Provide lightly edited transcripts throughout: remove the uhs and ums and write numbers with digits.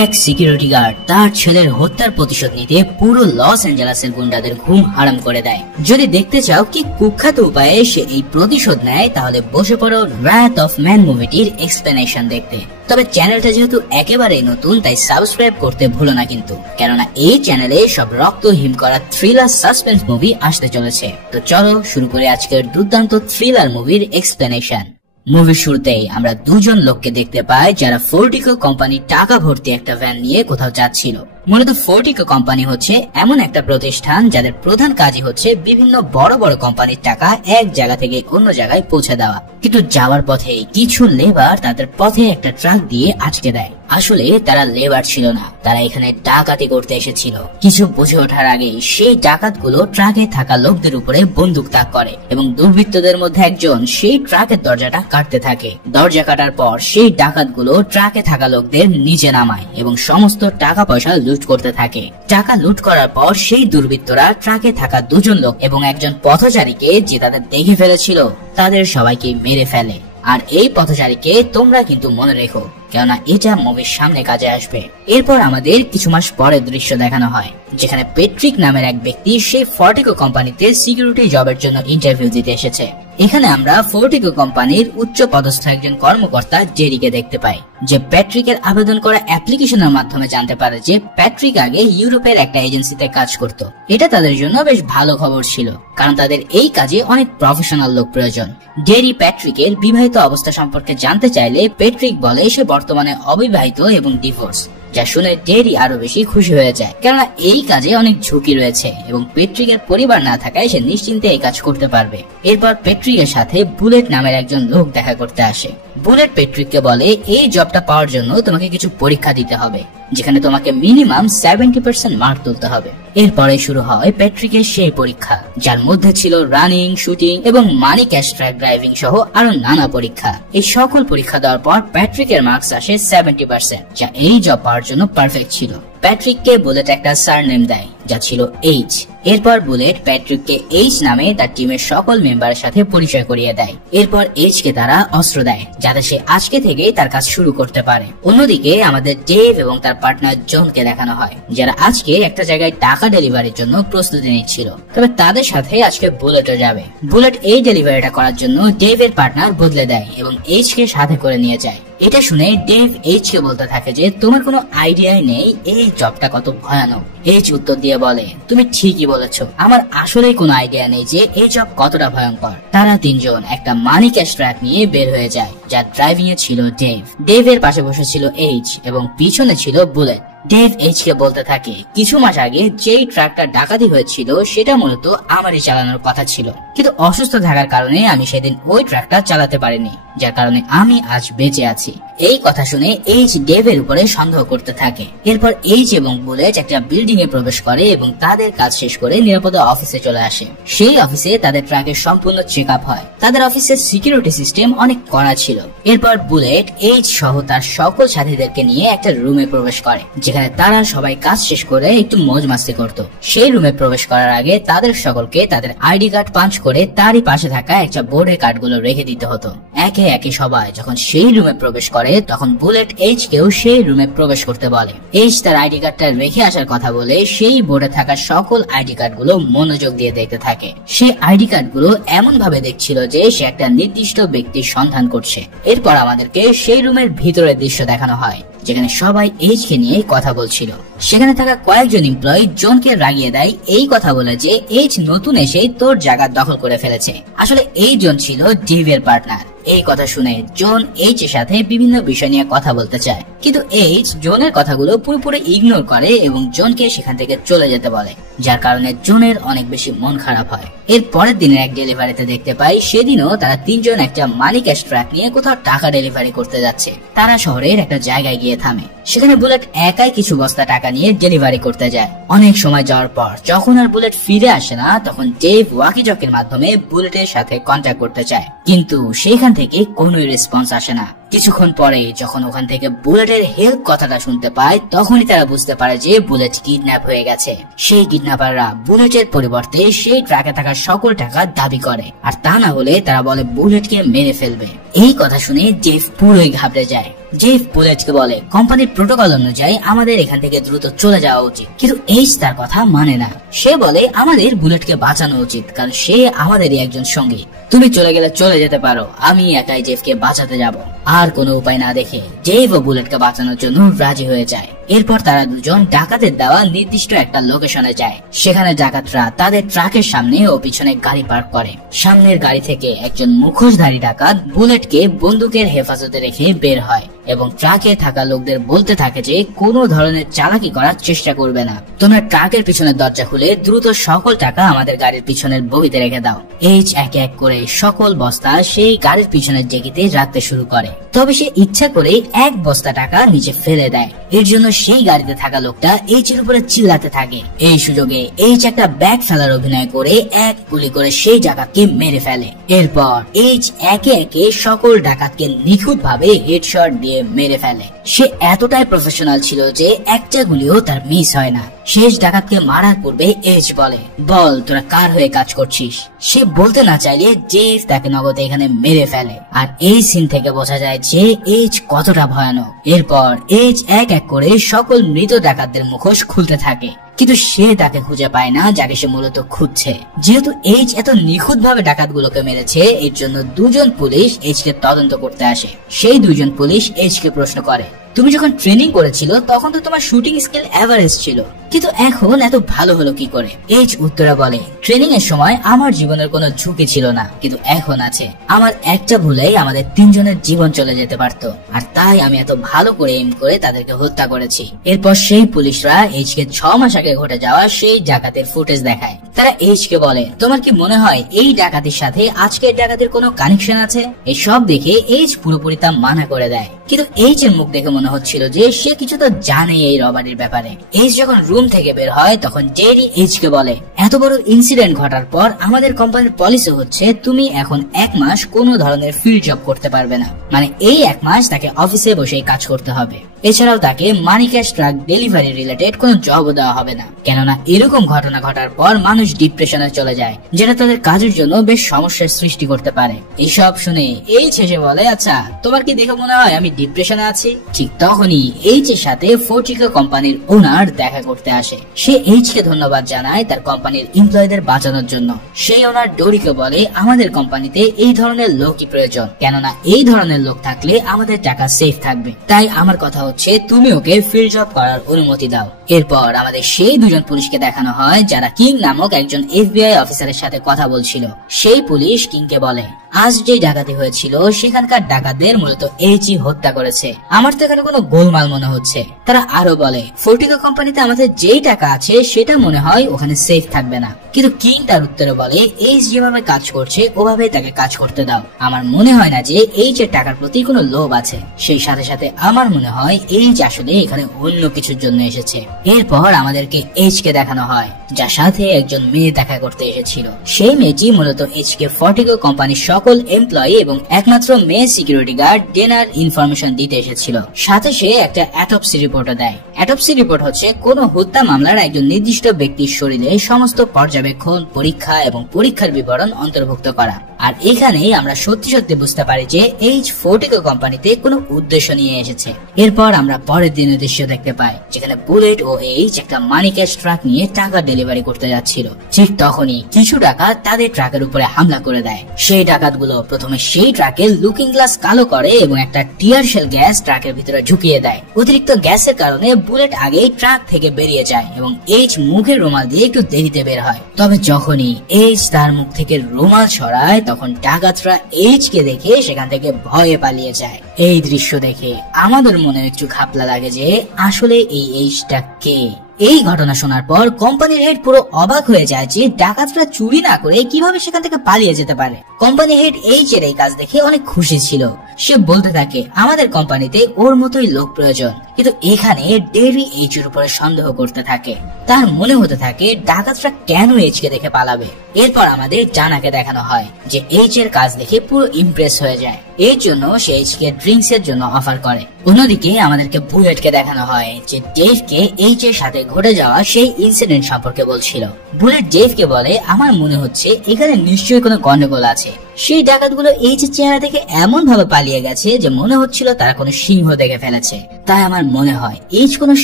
এক security guard তার ছেলের হত্যার প্রতিশোধ নিতে পুরো লস অ্যাঞ্জেলাসের গুন্ডাদের ঘুম হারাম করে দেয়। যদি দেখতে চাও কি কুখ্যাত উপায়ে সে এই প্রতিশোধ নেয়, তাহলে বসে পড়ো রাথ অফ ম্যান মুভিটির এক্সপ্লেনেশন দেখতে। তবে চ্যানেলটা যেহেতু একেবারেই নতুন, তাই সাবস্ক্রাইব করতে ভুলো না কিন্তু, কেননা এই চ্যানেলে সব রক্ত হিম করা থ্রিলার সাসপেন্স মুভি আসতে চলেছে। তো চলো শুরু করে আজকের দুর্দান্ত থ্রিলার মুভির এক্সপ্লেনেশন। মুভির শুরুতেই আমরা দুজন লোককে দেখতে পাই যারা ফোর্টিকো কোম্পানির টাকা ভর্তি একটা ভ্যান নিয়ে কোথাও যাচ্ছিল। মূলত ফোর্টিকো কোম্পানি হচ্ছে এমন একটা প্রতিষ্ঠান যাদের প্রধান কাজই হচ্ছে বিভিন্ন বড় বড় কোম্পানির টাকা এক জায়গা থেকে অন্য জায়গায় পৌঁছে দেওয়া। কিন্তু যাওয়ার পথে কিছু লেবার তাদের পথে একটা ট্রাক দিয়ে আটকে দেয়। আসলে তারা লেবার ছিল না, তারা এখানে ডাকাতি করতে এসেছিল। কিছু বুঝে ওঠার আগে সেই ডাকাতগুলো ট্রাকে থাকা লোকদের উপরে বন্দুক তাক করে এবং দুর্বৃত্তদের মধ্যে একজন সেই ট্রাকের দরজাটা কাটতে থাকে। দরজা কাটার পর সেই ডাকাতগুলো ট্রাকে থাকা লোকদের নিচে নামায় এবং সমস্ত টাকা পয়সা লুট করতে থাকে। টাকা লুট করার পর সেই দুর্বৃত্তরা ট্রাকে থাকা দুজন লোক এবং একজন পথচারীকে যে তাদের দেখে ফেলেছিল তাদের সবাইকে মেরে ফেলে। আর এই পথচারীকে তোমরা কিন্তু মনে রেখো, কেননা এটা মুভির সামনে কাজে আসবে। এরপর আমাদের কিছু মাস পরের দৃশ্য দেখানো হয়, যেখানে পেট্রিক নামের এক ব্যক্তি সেই ফোর্টিকো কোম্পানিতে সিকিউরিটি জবের জন্য ইন্টারভিউ দিতে এসেছে। এখানে আমরা ফোর্টিকো কোম্পানির উচ্চ পদস্থ একজন কর্মকর্তা জেরিকে দেখতে পাই, যে প্যাট্রিকের আবেদন করা অ্যাপ্লিকেশনের মাধ্যমে জানতে পারে যে প্যাট্রিক আগে ইউরোপের একটা এজেন্সিতে কাজ করত। এটা তাদের জন্য বেশ ভালো খবর ছিল, কারণ তাদের এই কাজে অনেক প্রফেশনাল লোক প্রয়োজন। জেরি প্যাট্রিকের বিবাহিত অবস্থা সম্পর্কে জানতে চাইলে পেট্রিক বলে সে বর্তমানে অবিবাহিত এবং ডিভোর্স, যা শুনে জেরি আরো বেশি খুশি হয়ে যায়, কেননা এই কাজে অনেক ঝুঁকি রয়েছে এবং পেট্রিকের পরিবার না থাকায় সে নিশ্চিন্তে এই কাজ করতে পারবে। এরপর পেট্রিকের সাথে বুলেট নামের একজন লোক দেখা করতে আসে। বুলেট পেট্রিককে বলে এই জবটা পাওয়ার জন্য তোমাকে কিছু পরীক্ষা দিতে হবে, যেখানে তোমাকে মিনিমাম 70% মার্ক তুলতে হবে। এরপরে শুরু হয় পেট্রিকের সেই পরীক্ষা, যার মধ্যে ছিল রানিং, শুটিং এবং মানি ক্যাশ ট্রাক ড্রাইভিং সহ আরো নানা পরীক্ষা। এই সকল পরীক্ষা দেওয়ার পর প্যাট্রিকের মার্কস আসে 70%, যা এই জব পাওয়ার জন্য পারফেক্ট ছিল। প্যাট্রিককে বুলেট একটা সারনেম দেয়, যা ছিল এইচ। এরপর বুলেট প্যাট্রিককে এইচ নামে তার টিমের সকল মেম্বারের সাথে পরিচয় করিয়ে দেয়। এরপর এইচ কে তারা অস্ত্র দেয়, যাতে সে আজকে থেকেই তার কাজ শুরু করতে পারে। অন্যদিকে আমাদের ডেভ এবং তার পার্টনার জনকে দেখানো হয়, যারা আজকে একটা জায়গায় টাকা ডেলিভারির জন্য প্রস্তুতি নিচ্ছিল। তবে তাদের সাথে আজকে বুলেটও যাবে। বুলেট এই ডেলিভারিটা করার জন্য ডেভের পার্টনার বদলে দেয় এবং এইচ কে সাথে করে নিয়ে যায়। এটা শুনে ডেভ এইচ কে বলতে থাকে যে তোমার কোনো আইডিয়াই নেই এই জবটা কত ভয়ানক। এইচ উত্তর দিয়ে বলে তুমি ঠিকই বলেছো, আমার আসলেই কোনো আইডিয়া নেই যে এই জব কতটা ভয়ঙ্কর। তারা তিনজন একটা মানি ক্যাশ ট্রাক নিয়ে বের হয়ে যায়, যার ড্রাইভিং এ ছিল ডেভ। ডেভের পাশে বসে ছিল এইচ এবং পিছনে ছিল বুলেট। ডেভ এইচ কে বলতে থাকে কিছু মাস আগে যেই ট্রাকটা ডাকাতি হয়েছিল সেটা মূলত আমারই চালানোর কথা ছিল, কিন্তু অসুস্থ থাকার কারণে আমি সেদিন ওই ট্রাকটা চালাতে পারিনি, যার কারণে আমি আজ বেঁচে আছি। এই কথা শুনে এইচ ডেভের উপরে সন্দেহ করতে থাকে। এরপর এইচ এবং বুলেট একটা বিল্ডিং এ প্রবেশ করে এবং তাদের কাজ শেষ করে নিরাপদে অফিসে চলে আসে। সেই অফিসে তাদের ট্রাকের সম্পূর্ণ চেক আপ হয়। তাদের অফিসের সিকিউরিটি সিস্টেম অনেক কড়া ছিল। এরপর বুলেট এইচ সহ তার সকল সাথীদেরকে নিয়ে একটা রুমে প্রবেশ করে, যেখানে তারা সবাই কাজ শেষ করে একটু মজ মাস্তি করত। সেই রুমে প্রবেশ করার আগে তাদের সকলকে তাদের আইডি কার্ড পাঞ্চ করে তারই পাশে থাকা একটা বোর্ডে কার্ডগুলো রেখে দিতে হতো। একে একে সবাই যখন সেই রুমে প্রবেশ করে তখন বুলেট এইচ কেও সেই রুমে প্রবেশ করতে বলে। এইচ তার আইডি কার্ডটা রেখে আসার কথা বলে সেই বোর্ডে থাকা সকল আইডি কার্ডগুলো মনোযোগ দিয়ে দেখতে থাকে। সেই আইডি কার্ডগুলো এমন ভাবে দেখছিল যে সে একটা নির্দিষ্ট ব্যক্তির সন্ধান করছে। এরপর আমাদেরকে সেই রুমের ভিতরের দৃশ্য দেখানো হয়, যেখানে সবাই এইচ কে নিয়ে কথা বলছিল। সেখানে থাকা কয়েকজন এমপ্লয়ি জনকে রাগিয়ে দেয় এই কথা বলে যে এইচ নতুন এসে তোর জায়গা দখল করে ফেলেছে। আসলে এই জন ছিল ডেভের পার্টনার। এই কথা শুনে জন এইচ এর সাথে বিভিন্ন বিষয় নিয়ে কথা বলতে চায়, কিন্তু এইচ জনের কথাগুলো পুরোপুরি ইগনোর করে এবং জনকে সেখান থেকে চলে যেতে বলে, যার কারণে জনের অনেক বেশি মন খারাপ হয়। এর পরের দিনের এক ডেলিভারিতে দেখতে পাই সেদিনও তারা তিনজন একটা মানি ক্যাশ ট্রাক নিয়ে কোথাও টাকা ডেলিভারি করতে যাচ্ছে। তারা শহরের একটা জায়গায় গিয়ে থামে। সেখানে বুলেট একাই কিছু বস্তা টাকা নিয়ে ডেলিভারি করতে যায়। অনেক সময় যাওয়ার পর যখন আর বুলেট ফিরে আসে না, তখন ডেভ ওয়াকি টকির মাধ্যমে বুলেটের সাথে কন্ট্যাক্ট করতে চায়, কিন্তু সেখান থেকে কোনো রেসপন্স আসে না। কিছুক্ষণ পরে যখন ওখান থেকে বুলেটের হেল্প কথাটা শুনতে পায়, তখনই তারা বুঝতে পারে যে বুলেট কিডন্যাপ হয়ে গেছে। সেই কিডন্যাপাররা বুলেটের পরিবর্তে সেই ট্রাকে থাকা সকল টাকা দাবি করে, আর তা না হলে তারা বলে বুলেটকে মেরে ফেলবে। এই কথা শুনে জেফ পুরোই ঘাবড়ে যায়। জেফ বুলেটকে বলে কোম্পানির প্রোটোকল অনুযায়ী আমাদের এখান থেকে দ্রুত চলে যাওয়া উচিত, কিন্তু এইচ তার কথা মানে না। সে বলে আমাদের বুলেটকে বাঁচানো উচিত, কারণ সে আমাদেরই একজন সঙ্গী। তুমি চলে গেলে চলে যেতে পারো, আমি একাই জেফকে বাঁচাতে যাব। আর কোনো উপায় না দেখে জেফ ও বুলেটকে বাঁচানোর জন্য রাজি হয়ে যায়। এরপর তারা দুজন ডাকাতের দেওয়া নির্দিষ্ট একটা লোকেশনে যায়। সেখানে ডাকাতরা তাদের ট্রাকের সামনে ও পিছনে গাড়ি পার্ক করে। সামনের গাড়ি থেকে একজন মুখোশধারী ডাকাত বুলেটকে বন্দুকের হেফাজতে রেখে বের হয় এবং ট্রাকে থাকা লোকদের বলতে থাকে যে কোনো ধরনের চালাকি করার চেষ্টা করবে না। তোমরা ট্রাকের পিছনের দরজা খুলে দ্রুত সকল টাকা আমাদের গাড়ির পিছনের বগিতে রেখে দাও। এইচ এক এক করে সকল বস্তা সেই গাড়ির পিছনের জেগিতে রাখতে শুরু করে। তবে সে ইচ্ছা করে এক বস্তা টাকা নিচে ফেলে দেয়। এর জন্য সেই গাড়িতে থাকা লোকটা এইচের উপরে চিল্লাতে থাকে। এই সুযোগে এইচ একটা ব্যাগ ফেলার অভিনয় করে এক গুলি করে সেই ডাকাতকে মেরে ফেলে। এরপর এইচ একে একে সকল ডাকাতকে নিখুঁত ভাবে হেডশট দিয়ে মেরে ফেলে। সে এতটাই প্রফেশনাল ছিল যে একটা গুলিও তার মিস হয় না। শেষ ডাকাতকে মারার পূর্বে এইচ বলে, বল তোরা কার হয়ে কাজ করছিস। সে বলতে না চাইলে জেফ তাকে নগদে এখানে মেরে ফেলে। আর এই সিন থেকে বোঝা যায় যে এইচ কতটা ভয়ানক। এরপর এইচ এক এক করে সকল মৃত ডাকাতদের মুখোশ খুলতে থাকে, কিন্তু সে তাকে খুঁজে পায় না যাকে সে মূলত খুঁজছে। যেহেতু এইচ এত নিখুঁত ভাবে ডাকাতগুলোকে মেরেছে, এর জন্য দুজন পুলিশ এইচ কে তদন্ত করতে আসে। সেই দুজন পুলিশ এইচ কে প্রশ্ন করে, তুমি যখন ট্রেনিং করেছিল তখন তো তোমার শুটিং স্কিল এভারেজ ছিল, কিন্তু এখন এত ভালো হলো কি করে? এইচ উত্তরে বলে, ট্রেনিং এর সময় আমার জীবনের কোনো ঝুঁকি ছিল না, কিন্তু এখন আছে। আমার একটা ভুলেই আমাদের তিনজনের জীবন চলে যেতে পারতো, আর তাই আমি এত ভালো করে এম করে তাদেরকে হত্যা করেছি। এরপর সেই পুলিশরা এইচ কে 6 মাস আগে ঘটে যাওয়া সেই ডাকাতের ফুটেজ দেখায়। তারা এইচ কে বলে, তোমার কি মনে হয় এই ডাকাতির সাথে আজকের ডাকাতের কোনো কানেকশন আছে? এই সব দেখে এইচ পুরোপুরি তা মানা করে দেয়, কিন্তু এইচ এর মুখ দেখে মনে হচ্ছিল যে সে কিছু তো জানে এই রবারির ব্যাপারে। এইচ যখন রুম থেকে বের হয় তখন জেরি এইচ কে বলে, এত বড় ইনসিডেন্ট ঘটার পর আমাদের কোম্পানির পলিসি হচ্ছে তুমি এখন 1 মাস কোনো ধরনের ফিল্ড জব করতে পারবে না। মানে এই 1 মাস তাকে অফিসে বসেই কাজ করতে হবে। এছাড়াও তাকে মানি ক্যাশ ট্রাক ডেলিভারি রিলেটেড কোনো জবও দেওয়া হবে না, কেননা এরকম ঘটনা ঘটার পর মানুষ ডিপ্রেশনে চলে যায়, যেটা তাদের কাজের জন্য বেশ সমস্যার সৃষ্টি করতে পারে। এইসব শুনে এইচ হেসে বলে, আচ্ছা তোমার কি দেখে মনে হয় আমি ডিপ্রেশনে আছি? ঠিক তখনই এইচ এর সাথে ফোর্টিকো কোম্পানির ওনার দেখা করতে আসে। সে এইচ কে ধন্যবাদ জানায় তার কোম্পানির এমপ্লয়ীদের বাঁচানোর জন্য। সেই ওনার ডোরিকে বলে, আমাদের কোম্পানিতে এই ধরনের লোকই প্রয়োজন, কেননা এই ধরনের লোক থাকলে আমাদের টাকা সেফ থাকবে। তাই আমার কথা হচ্ছে তুমি ওকে ফিল্ড জব করার অনুমতি দাও। এরপর আমাদের সেই দুজন পুলিশকে দেখানো হয় যারা কিং নামক একজন FBI অফিসারের সাথে কথা বলছিল। সেই পুলিশ কিংকে বলে, আজ যে ডাকাতি হয়েছিল সেখানকার ডাকাতদের মূলত এইচই হত্যা করেছে। আমার তো এখানে কোনো গোলমাল মনে হচ্ছে। তারা আরো বলে, ফোর্টিকো কোম্পানিতে আমাদের যেই টাকা আছে সেটা মনে হয় ওখানে সেফ থাকবে না। কিন্তু কিং তার উত্তরে বলে, এইচ যেভাবে কাজ করছে ওভাবে তাকে কাজ করতে দাও। আমার মনে হয় না যে এইচ এর টাকার প্রতি কোনো লোভ আছে। সেই সাথে সাথে আমার মনে হয় এইচ আসলে এখানে অন্য কিছুর জন্য এসেছে। এরপর আমাদেরকে এইচ কে দেখানো হয়, যার সাথে একজন মেয়ে দেখা করতে এসেছিল। সেই মেয়েটি মূলত এইচ কে ফোর্টিকো কোম্পানির সকল এমপ্লয়ি এবং একমাত্র মেয়ে সিকিউরিটি গার্ড ডেনার ইনফরমেশন দিতে এসেছিল। সাথে সে একটা অ্যাটপসি রিপোর্টও দেয়। অ্যাটপসি রিপোর্ট হচ্ছে কোন হত্যা মামলার একজন নির্দিষ্ট ব্যক্তির শরীরে সমস্ত পর্যবেক্ষণ, পরীক্ষা এবং পরীক্ষার বিবরণ অন্তর্ভুক্ত করা। আর এখানেই আমরা সত্যি সত্যি বুঝতে পারি যে এইচ ফোর্টিকো কোম্পানিতে কোনো উদ্দেশ্য নিয়ে এসেছে। এরপর আমরা পরের দিনের দৃশ্য দেখতে পাই, যেখানে বুলেট ও এইচ একটা মানি ক্যাশ ট্রাক নিয়ে টাকা ডেলিভারি করতে যাচ্ছিল। ঠিক তখনই কিছু ডাকাত তাদের ট্রাকের উপরে হামলা করে দেয়। সেই ডাকাতগুলো প্রথমে সেই ট্রাকের লুকিং গ্লাস কালো করে এবং একটা টিয়ার শেল গ্যাস ট্রাকের ভিতরে ঢুকিয়ে দেয়। অতিরিক্ত গ্যাসের কারণে বুলেট আগেই ট্রাক থেকে বেরিয়ে যায় এবং এইচ মুখের রুমাল দিয়ে একটু দেরিতে বের হয়। তবে যখনই এইচ তার মুখ থেকে রুমাল সরায় তখন ডাকাতরা এইচ কে দেখে সেখান থেকে ভয়ে পালিয়ে যায়। এই দৃশ্য দেখে আমাদের মনে একটু খাপলা লাগে যে আসলে এই এইচটা কে। এই ঘটনা শোনার পর কোম্পানির হেড পুরো অবাক হয়ে যায় যে ডাকাতরা চুরি না করে কিভাবে সেখান থেকে পালিয়ে যেতে পারে। কোম্পানি হেড এইচ এর এই কাজ দেখে অনেক খুশি ছিল। সে বলতে থাকে আমাদের কোম্পানিতে ওর মতোই লোক প্রয়োজন, কিন্তু এখানে ডেরি এইচ এর উপরে সন্দেহ করতে থাকে। তার মনে হতে থাকে ডাকাতরা কেন এইচ কে দেখে পালাবে। এরপর আমাদের ডানাকে দেখানো হয় যে এইচ এর কাজ দেখে পুরো ইমপ্রেস হয়ে যায়। এর জন্য সে এইচ কে ড্রিঙ্কস এর জন্য অফার করে। অন্যদিকে আমাদেরকে বুলেটকে দেখানো হয় যে ডেভকে এইচ এর সাথে ঘটে যাওয়া সেই ইনসিডেন্ট সম্পর্কে বলছিল। বুলেট ডেভকে বলে আমার মনে হচ্ছে এখানে নিশ্চয়ই কোনো গন্ডগোল আছে। সেই ডাকাতগুলো এইচ এর চেহারা দেখে এমন ভাবে পালিয়ে গেছে যে মনে হচ্ছিল তারা কোনো সিংহ দেখে ফেলেছে। তাই আমার মনে হয় এইচ কোনো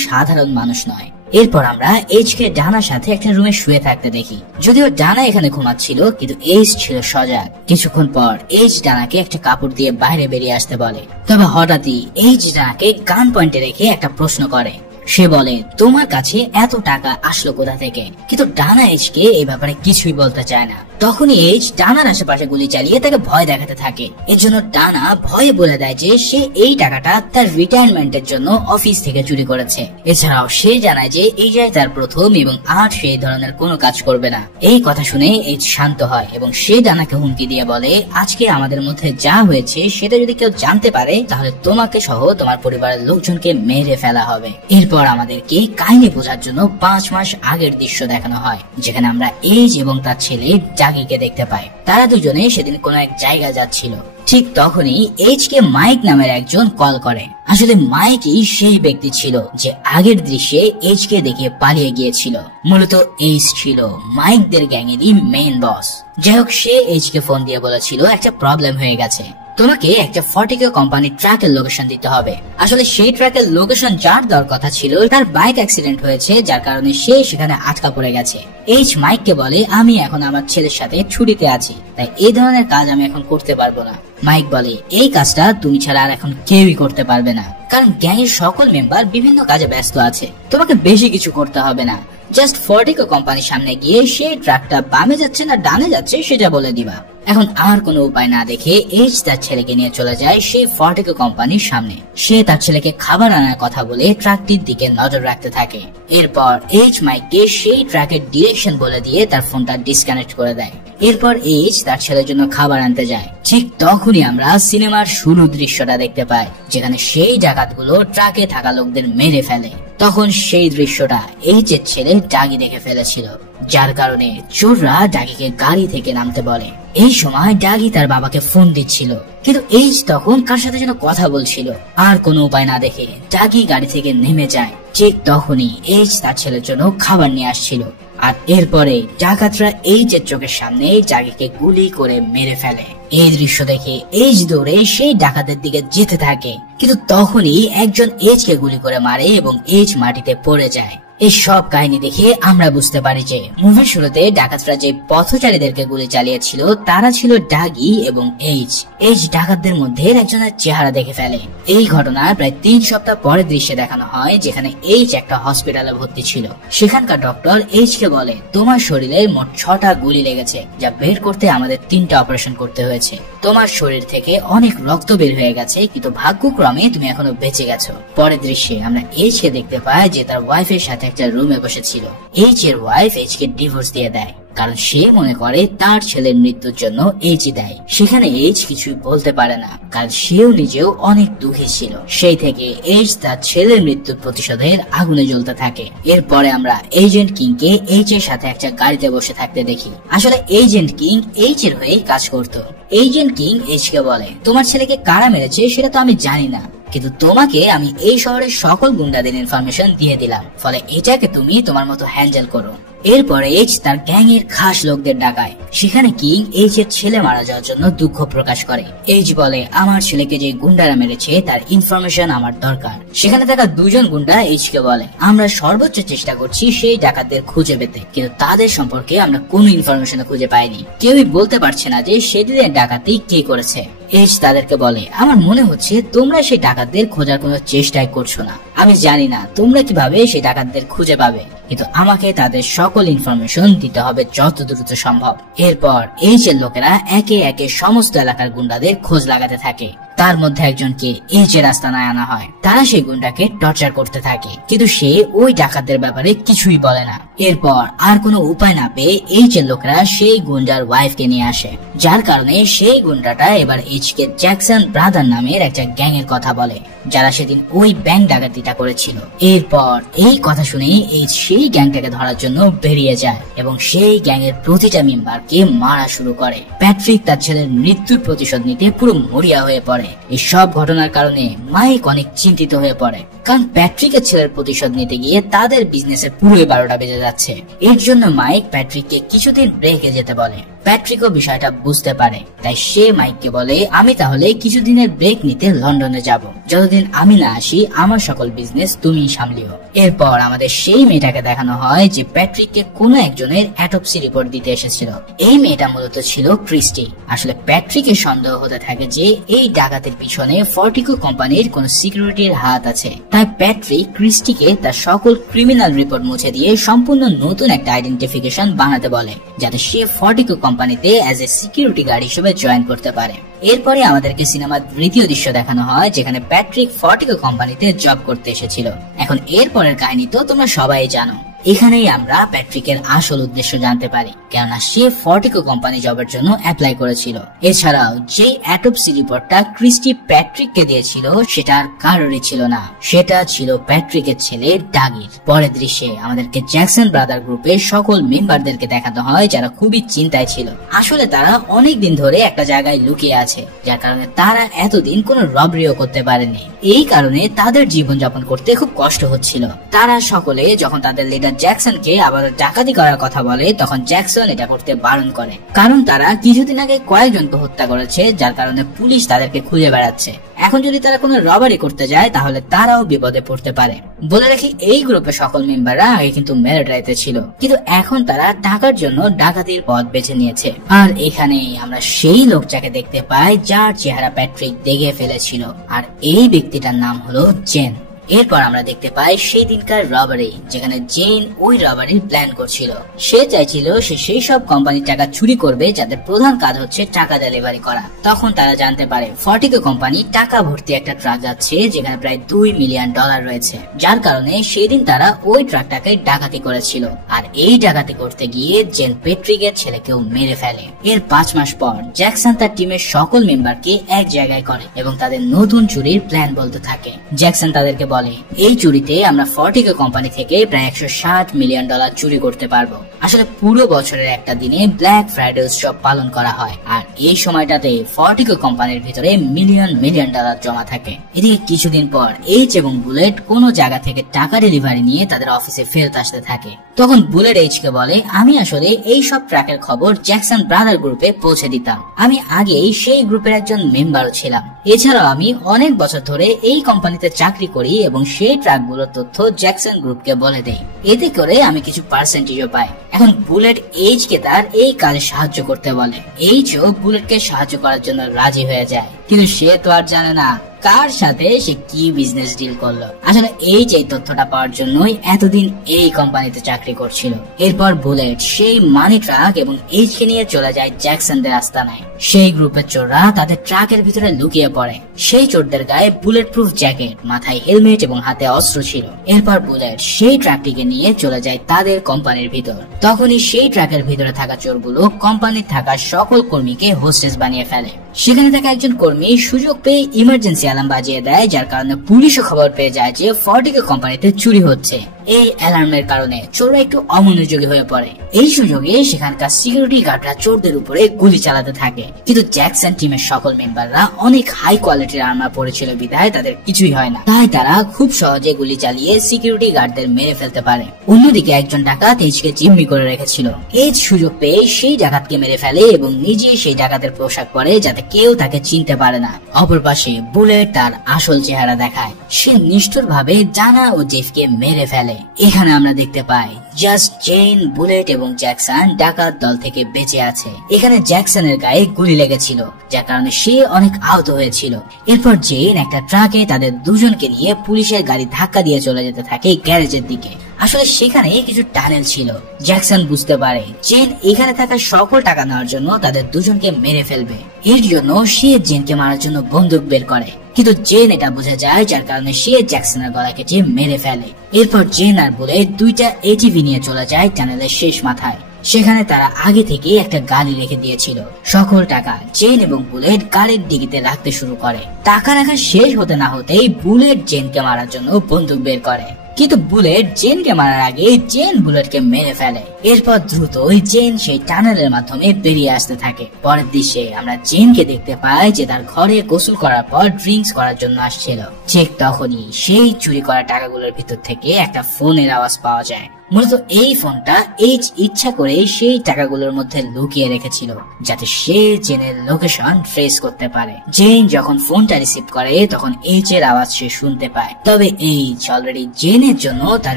সাধারণ মানুষ নয়। এরপর আমরা এইচ কে ডানার সাথে একটা রুমে শুয়ে থাকতে দেখি। যদিও ডানা এখানে ঘুমাচ্ছিল, কিন্তু এইচ ছিল সজাগ। কিছুক্ষণ পর এইচ ডানাকে একটা কাপড় দিয়ে বাইরে বেরিয়ে আসতে বলে। তবে হঠাৎই এইচ ডানাকে গান পয়েন্টে রেখে একটা প্রশ্ন করে। সে বলে তোমার কাছে এত টাকা আসলো কোথা থেকে? কিন্তু ডানা এইচ কে এই ব্যাপারে কিছুই বলতে চায় না। তখনই এইচ ডানার আশেপাশে গুলি চালিয়ে তাকে ভয় দেখাতে থাকে। এর জন্য ডানা ভয়ে বলে দেয় যে সে এই টাকাটা তার রিটায়ারমেন্টের জন্য অফিস থেকে চুরি করেছে। এছাড়াও সে জানায় যে এইটাই তার প্রথম এবং আর সেই ধরনের কোনো কাজ করবে না। এই কথা শুনে এইচ শান্ত হয় এবং সে ডানাকে হুমকি দিয়ে বলে আজকে আমাদের মধ্যে যা হয়েছে সেটা যদি কেউ জানতে পারে তাহলে তোমাকে সহ তোমার পরিবারের লোকজনকে মেরে ফেলা হবে। এরপর আমাদেরকে কাহিনী বোঝার জন্য 5 মাস আগের দৃশ্য দেখানো হয়, যেখানে আমরা এইচ এবং তার ছেলে জাগিকে দেখতে পাই। তারা দুজনে সেদিন কোন এক জায়গায় যাচ্ছিল। ঠিক তখনই এইচ কে মাইক নামের একজন কল করে। আসলে মাইকই সেই ব্যক্তি ছিল যে আগের দৃশ্যে এইচ কে দেখে পালিয়ে গিয়েছিল। মূলত এইচ ছিল মাইকদের গ্যাংয়েরই মেইন বস। যাই হোক, সে এইচ কে ফোন দিয়ে বলেছিল একটা প্রবলেম হয়ে গেছে, তোমাকে একটা 40K কোম্পানি ট্রাকের লোকেশন দিতে হবে। আসলে সেই ট্রাকের লোকেশন যার দেওয়ার কথা ছিল তার বাইক অ্যাক্সিডেন্ট হয়েছে, যার কারণে সে সেখানে আটকা পড়ে গেছে। এইচ মাইককে বলে আমি এখন আমার ছেলের সাথে ছুটিতে আছি, তাই এই ধরনের কাজ আমি এখন করতে পারবো না। মাইক বলে এই কাজটা তুমি ছাড়া আর এখন কেউই করতে পারবে না, কারণ গ্যাংয়ের সকল মেম্বার বিভিন্ন কাজে ব্যস্ত আছে। তোমাকে বেশি কিছু করতে হবে না, জাস্ট 40K কোম্পানির সামনে গিয়ে সেই ট্রাকটা বামে যাচ্ছে না ডানে যাচ্ছে সেটা বলে দিবা। এখন আর কোনো উপায় না দেখে এইচ তার ছেলেকে নিয়ে চলে যায় সেই 40K কোম্পানির সামনে। সে তার ছেলেকে খাবার আনার কথা বলে ট্রাকটির দিকে নজর রাখতে থাকে। এরপর এইচ মাইককে সেই ট্রাকের ডিরেকশন বলে দিয়ে তার ফোনটা ডিসকানেক্ট করে দেয়। এরপর এইচ তার ছেলের জন্য খাবার আনতে যায়। ঠিক তখনই আমরা সিনেমার শুরু দৃশ্যটা দেখতে পাই, যেখানে সেই ডাকাতগুলো ট্রাকে থাকা লোকদের মেরে ফেলে। তখন সেই দৃশ্যটা এইচ এর ছেলে ডাগি দেখে ফেলেছিল, যার কারণে চোররা ডাগিকে গাড়ি থেকে নামতে বলে। এই সময় ডাগি তার বাবাকে ফোন দিচ্ছিল, কিন্তু এইচ তখন কার সাথে যেন কথা বলছিল। আর কোনো উপায় না দেখে ডাগি গাড়ি থেকে নেমে যায়। ঠিক তখনই এইচ তার ছেলের জন্য খাবার নিয়ে আসছিল, আর এরপরে ডাকাতরা এইচ এর চোখের সামনে ডাগিকে গুলি করে মেরে ফেলে। এই দৃশ্য দেখে এইচ দৌড়ে সেই ডাকাতের দিকে যেতে থাকে, কিন্তু তখনই একজন এইচ কে গুলি করে মারে এবং এইচ মাটিতে পড়ে যায়। এই সব কাহিনী দেখে আমরা বুঝতে পারি যে মুভির শুরুতে ডাকাতরা যে পথচারীদেরকে গুলি চালিয়েছিল তারা ছিল ডাগি এবং এইচ। এইচ ডাকাতদের মধ্যে একজনের চেহারা দেখে ফেলে। এই ঘটনার প্রায় 3 সপ্তাহ পরের দৃশ্যে দেখানো হয়, যেখানে এইচ একটা হসপিটালে ভর্তি ছিল। সেখানকার ডক্টর এইচ কে বলে তোমার শরীরে মোট 6টা গুলি লেগেছে, যা বের করতে আমাদের 3টা অপারেশন করতে হয়েছে। তোমার শরীর থেকে অনেক রক্ত বের হয়ে গেছে, কিন্তু ভাগ্যক্রমে তুমি এখনো বেঁচে গেছো। পরের দৃশ্যে আমরা এইচ কে দেখতে পাই যে তার ওয়াইফের সাথে একটা রুমে বসেছিল। এইচ এর ওয়াইফ এইচ কে ডিভোর্স দিয়ে দেয়, কারণ সে মনে করে তার ছেলের মৃত্যুর জন্য এইচই দায়ী। সেখানে এইচ কিছুই বলতে পারে না, কারণ সেও নিজেও অনেক দুঃখী ছিল। সেই থেকে এইচ তার ছেলের মৃত্যুর প্রতিশোধের আগুনে জ্বলতে থাকে। এরপরে আমরা এজেন্ট কিং কে এইচ এর সাথে একটা গাড়িতে বসে থাকতে দেখি। আসলে এজেন্ট কিং এইচ এর হয়ে কাজ করত। এজেন্ট কিং এইচ কে বলে তোমার ছেলেকে কারা মেরেছে সেটা তো আমি জানি না, কিন্তু তোমাকে আমি এই শহরের সকল গুন্ডাদের ইনফরমেশন দিয়ে দিলাম, ফলে এটাকে তুমি তোমার মতো হ্যান্ডেল করো। এরপর এইচ তার গ্যাং এর খাস লোকদের ডাকায়। সেখানে কিং এইচ এর ছেলে মারা যাওয়ার জন্য দুঃখ প্রকাশ করে। এইচ বলে আমার ছেলেকে যে গুন্ডারা মেরেছে তার ইনফরমেশন আমার দরকার। সেখানে থাকা 2 জন গুন্ডা এইচ কে বলে আমরা সর্বোচ্চ চেষ্টা করছি সেই ডাকাতদের খুঁজে পেতে, কিন্তু তাদের সম্পর্কে আমরা কোনো ইনফরমেশন খুঁজে পাইনি। কেউই বলতে পারছে না যে সেদিনের ডাকাতি কে করেছে। এইচ তাদেরকে বলে আমার মনে হচ্ছে তোমরা সেই ডাকাতদের খোঁজার কোনো চেষ্টাই করছো না। আমি জানি না তোমরা কিভাবে সেই ডাকাতদের খুঁজে পাবে, কিন্তু আমাকে তাদের সকল ইনফরমেশন দিতে হবে যত দ্রুত সম্ভব। এরপর এইচ এর লোকেরা একে একে সমস্ত এলাকার গুন্ডাদের খোঁজ লাগাতে থাকে। তার মধ্যে একজনকে এইচ এর আস্তানায় আনা হয়। তারা সেই গুন্ডাকে টর্চার করতে থাকে, কিন্তু সে ওই ডাকাতদের ব্যাপারে কিছুই বলে না। এরপর আর কোনো উপায় না পেয়ে এইচ এর লোকেরা সেই গুন্ডার ওয়াইফকে নিয়ে আসে, যার কারণে সেই গুন্ডাটা এবার এইচ কে জ্যাকসন ব্রাদার নামের একটা গ্যাং এর কথা বলে, যারা সেদিন ওই ব্যাংক ডাকাতিটা করেছিল। এরপর এই কথা শুনে এইচ সেই গ্যাংটাকে ধরার জন্য বেরিয়ে যায় এবং সেই গ্যাং এর প্রতিটা মেম্বারকে মারা শুরু করে। প্যাট্রিক তার ছেলের মৃত্যুর প্রতিশোধ নিতে পুরো মরিয়া হয়ে পড়ে। এই সব ঘটনার কারণে মাইক অনেক চিন্তিত হয়ে পড়ে, কারণ প্যাট্রিকের ছেলের প্রতিশোধ নিতে গিয়ে তাদের বিজনেসে পুরো 12টা বেজে যাচ্ছে। এর জন্য মাইক প্যাট্রিককে কিছুদিন ব্রেকে যেতে বলে। প্যাট্রিকও বিষয়টা বুঝতে পারে, তাই সে মাইককে বলে, আমি তাহলে কিছুদিনের ব্রেক নিতে লন্ডনে যাব, যতদিন আমি না আসি আমার সকল বিজনেস তুমি সামলিও। এরপর আমাদের সেই মেয়েটাকে দেখানো হয় যে প্যাট্রিককে কোনো একজনের অ্যাটপসি রিপোর্ট দিতে এসেছিল। এই মেয়েটা মূলত ছিল ক্রিস্টি। আসলে প্যাট্রিকের সন্দেহ হতে থাকে যে এই ডাকাতের পিছনে ফর্টিকো কোম্পানির কোন সিকিউরিটির হাত আছে। তাই প্যাট্রিক ক্রিস্টিকে তার সকল ক্রিমিনাল রিপোর্ট মুছে দিয়ে সম্পূর্ণ নতুন একটা আইডেন্টিফিকেশন বানাতে বলে, যাতে সে ফর্টিকো কোম্পানিতে অ্যাজ এ সিকিউরিটি গার্ড হিসেবে জয়েন করতে পারে। এরপরে আমাদেরকে সিনেমার দ্বিতীয় দৃশ্য দেখানো হয়, যেখানে প্যাট্রিক ফর্টিকো কোম্পানিতে জব করতে এসেছিল। এখন এরপরের কাহিনী তো তোমরা সবাই জানো। এখানেই আমরা প্যাট্রিকের আসল উদ্দেশ্য জানতে পারি, কেননা সে ফর্টিকো কোম্পানি জবের জন্য অ্যাপ্লাই করেছিল। এছাড়াও যে অ্যাটপসি রিপোর্টটা ক্রিস্টি প্যাট্রিককে দিয়েছিল সেটা আর কারোরই ছিল না, সেটা ছিল প্যাট্রিকের ছেলে ডাগির। পরের দৃশ্যে আমাদেরকে জ্যাকসন ব্রাদার গ্রুপের সকল মেম্বারদেরকে দেখানো হয়, যারা খুবই চিন্তায় ছিল। আসলে তারা অনেক দিন ধরে একটা জায়গায় লুকিয়ে আছে, যার কারণে তারা এতদিন কোনো রবারিও করতে পারেনি। এই কারণে তাদের জীবনযাপন করতে খুব কষ্ট হচ্ছিল। তারা সকলে যখন তাদের লিডার জ্যাকসনকে আবার ডাকাতি করার কথা বলে, তখন জ্যাকসন এটা করতে বারণ করে, কারণ তারা কিছুদিন আগে কয়েকজনকে হত্যা করেছে, যার কারণে পুলিশ তাদেরকে খুঁজে বেড়াচ্ছে। এখন যদি তারা কোনো রবারি করতে যায় তাহলে তারাও বিপদে পড়তে পারে। বলে রাখি, এই গ্রুপের সকল মেম্বাররা আগে কিন্তু মিলিটারিতে ছিল, কিন্তু এখন তারা টাকার জন্য ডাকাতির পথ বেছে নিয়েছে। আর এখানেই আমরা সেই লোকটাকে দেখতে পাই যার চেহারা প্যাট্রিক দেখে ফেলেছিল, আর এই ব্যক্তিটার নাম হলো জেন। এরপর আমরা দেখতে পাই সেই দিনকার রবারি, যেখানে জেন ওই রবারির প্ল্যান করছিল। সে চাইছিল সে সেই সব কোম্পানির টাকা চুরি করবে যাদের প্রধান কাজ হচ্ছে টাকা ডেলিভারি করা। তখন তারা জানতে পারে ফর্টিকো কোম্পানি টাকা ভর্তি একটা ট্রাক যাচ্ছে, যেখানে প্রায় $2 মিলিয়ন রয়েছে, যার কারণে সেই দিন তারা ওই ট্রাকটাকে ডাকাতি করেছিল। আর এই ডাকাতি করতে গিয়ে জেন প্যাট্রিকের ছেলেকেও মেরে ফেলে। এর 5 মাস পর জ্যাকসন তার টিমের সকল মেম্বারকে এক জায়গায় করে এবং তাদের নতুন চুরির প্ল্যান বলতে থাকে। জ্যাকসন তাদেরকে বলে, এই চুরিতে আমরা ফর্টিকো কোম্পানি থেকে প্রায় $160 মিলিয়ন চুরি করতে পারবো। আসলে পুরো বছরের একটা দিনে ব্ল্যাক ফ্রাইডে উৎসব পালন করা হয়, আর এই সময়টাতে ফর্টিকো কোম্পানির ভিতরে মিলিয়ন ডলার জমা থাকে। এদিকে কিছুদিন পর এইচ এবং বুলেট কোন জায়গা থেকে টাকা ডেলিভারি নিয়ে তাদের অফিসে ফেরত আসতে থাকে। তখন বুলেট এইচ কে বলে, আমি আসলে এই সব ট্রাকের খবর জ্যাকসন ব্রাদার গ্রুপে পৌঁছে দিতাম। আমি আগেই সেই গ্রুপের একজন মেম্বারও ছিলাম। এছাড়াও আমি অনেক বছর ধরে এই কোম্পানিতে চাকরি করি এবং সেই ট্রাকগুলোর তথ্য জ্যাকসন গ্রুপকে বলে দেই। এতে করে আমি কিছু পার্সেন্টেজও পাই। এখন বুলেট এইচ কে তার এই কাজে সাহায্য করতে বলে। এইচও বুলেটকে সাহায্য করার জন্য রাজি হয়ে যায়, কিন্তু সে তো আর জানে না কার সাথে সে কি বিজনেস ডিল করলো। আসলে এইচ এই তথ্যটা পাওয়ার জন্যই এতদিন এই কোম্পানিতে চাকরি করছিল। এরপর বুলেট সেই মানি ট্রাক এবং এইচ কে নিয়ে চলে যায় জ্যাকসনদের আস্তানায়। সেই গ্রুপের চোররা তাদের ট্রাকের ভিতরে লুকিয়ে পড়ে। সেই চোরদের গায়ে বুলেট প্রুফ জ্যাকেট, মাথায় হেলমেট এবং হাতে অস্ত্র ছিল। এরপর বুলেট সেই ট্রাকটিকে নিয়ে চলে যায় তাদের কোম্পানির ভিতর। তখনই সেই ট্রাকের ভিতরে থাকা চোরগুলো কোম্পানির থাকা সকল কর্মীকে হোস্টেস বানিয়ে ফেলে। সেখানে থাকা একজন কর্মী সুযোগ পেয়ে ইমার্জেন্সি অ্যালার্ম বাজিয়ে দেয়, যার কারণে পুলিশও খবর পেয়ে যায় যে ফর্টিকো কোম্পানিতে চুরি হচ্ছে। এই অ্যালার্মের কারণে চোররা একটু অমনোযোগী হয়ে পড়ে। এই সুযোগে সেখানকার সিকিউরিটি গার্ডরা চোরদের উপরে গুলি চালাতে থাকে, কিন্তু জ্যাকসন টিমের সকল মেম্বাররা অনেক হাই কোয়ালিটির আর্মার পরেছিল বিধায় তাদের কিছুই হয় না। তাই তারা খুব সহজে গুলি চালিয়ে সিকিউরিটি গার্ডদের মেরে ফেলতে পারে। অন্যদিকে একজন ডাকাত এইচকে জিম্মি করে রেখেছিল। এইচ সুযোগ পেয়ে সেই ডাকাতকে মেরে ফেলে এবং নিজে সেই ডাকাতের পোশাক পরে, যাতে কেউ তাকে চিনতে পারে না। অপর পাশে বুলেট তার আসল চেহারা দেখায়। সে নিষ্ঠুর ভাবে জানা ও জেফকে মেরে ফেলে। এখানে আমরা দেখতে পাই জাস্ট জেন, বুলেট এবং জ্যাকসন ডাকাত দল থেকে বেঁচে আছে। এখানে জ্যাকসনের গায়ে গুলি লেগেছিল, যার কারণে সে অনেক আহত হয়েছিল। এরপর জেন একটা ট্রাকে তাদের দুজনকে নিয়ে পুলিশের গাড়ি ধাক্কা দিয়ে চলে যেতে থাকে গ্যারেজের দিকে। আসলে সেখানে কিছু টানেল ছিল। জ্যাকসন বুঝতে পারে জেন এখানে থাকা সকল টাকা নেওয়ার জন্য তাদের দুজনকে মেরে ফেলবে। এর জন্য সে জেনকে মারার জন্য বন্দুক বের করে, কিন্তু জেন এটা বুঝে যায়, যার কারণে সে জ্যাকসনের গলা কেটে মেরে ফেলে। এরপর জেন আর বুলেট দুইটা এটিভি নিয়ে চলে যায় টানেলের শেষ মাথায়। সেখানে তারা আগে থেকে একটা গাড়ি রেখে দিয়েছিল। সকল টাকা জেন এবং বুলেট গাড়ির ডিগিতে রাখতে শুরু করে। টাকা রাখা শেষ হতে না হতেই বুলেট জেনকে মারার জন্য বন্দুক বের করে, কিন্তু বুলেট জেনকে মারার আগে জেন বুলেটকে মেরে ফেলে। এরপর দ্রুতই জেন সেই টানেলের মাধ্যমে বেরিয়ে আসতে থাকে। পরের দৃশ্যে আমরা জেনকে দেখতে পাই যে তার ঘরে গোসল করার পর ড্রিঙ্কস করার জন্য আসছিল। ঠিক তখনই সেই চুরি করা টাকাগুলোর ভিতর থেকে একটা ফোনের আওয়াজ পাওয়া যায়। মূলত এই ফোনটা এইচ ইচ্ছা করে সেই টাকাগুলোর মধ্যে লুকিয়ে রেখেছিল, যাতে সে জেনের লোকেশন ট্রেস করতে পারে। জেন যখন ফোনটা রিসিভ করে তখন এইচ এর আওয়াজ সে শুনতে পায়, তবে এইচ অলরেডি জেনের জন্য তার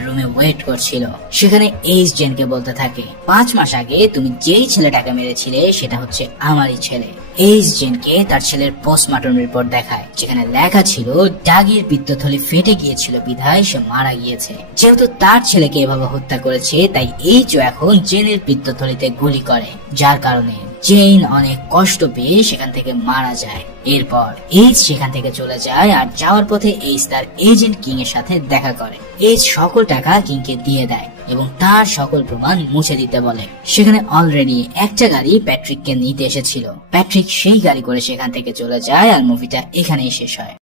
রুমে ওয়েট করছিল। সেখানে এইচ জেনকে বলতে থাকে, 5 মাস আগে তুমি যেই ছেলেটাকে মেরেছিলে সেটা হচ্ছে আমারই ছেলে। এইচ জেনকে তার ছেলের পোস্টমর্টম রিপোর্ট দেখায়, যেখানে লেখা ছিল ডাগির পিত্তথলি ফেটে গিয়েছিল বিধায় সে মারা গিয়েছে। যেহেতু তার ছেলেকে এভাবে হত্যা করেছে, তাই এইচও এখন জেনের পিত্তথলিতে গুলি করে, যার কারণে জেন অনেক কষ্ট পেয়ে সেখান থেকে মারা যায়। এরপর এইচ সেখান থেকে চলে যায়, আর যাওয়ার পথে এইচ তার এজেন্ট কিং এর সাথে দেখা করে। এইচ সকল টাকা কিংকে দিয়ে দেয় এবং তার সকল প্রমাণ মুছে দিতে বলে। সেখানে অলরেডি একটা গাড়ি প্যাট্রিককে নিতে এসেছিল। প্যাট্রিক সেই গাড়ি করে সেখান থেকে চলে যায়, আর মুভিটা এখানেই শেষ হয়।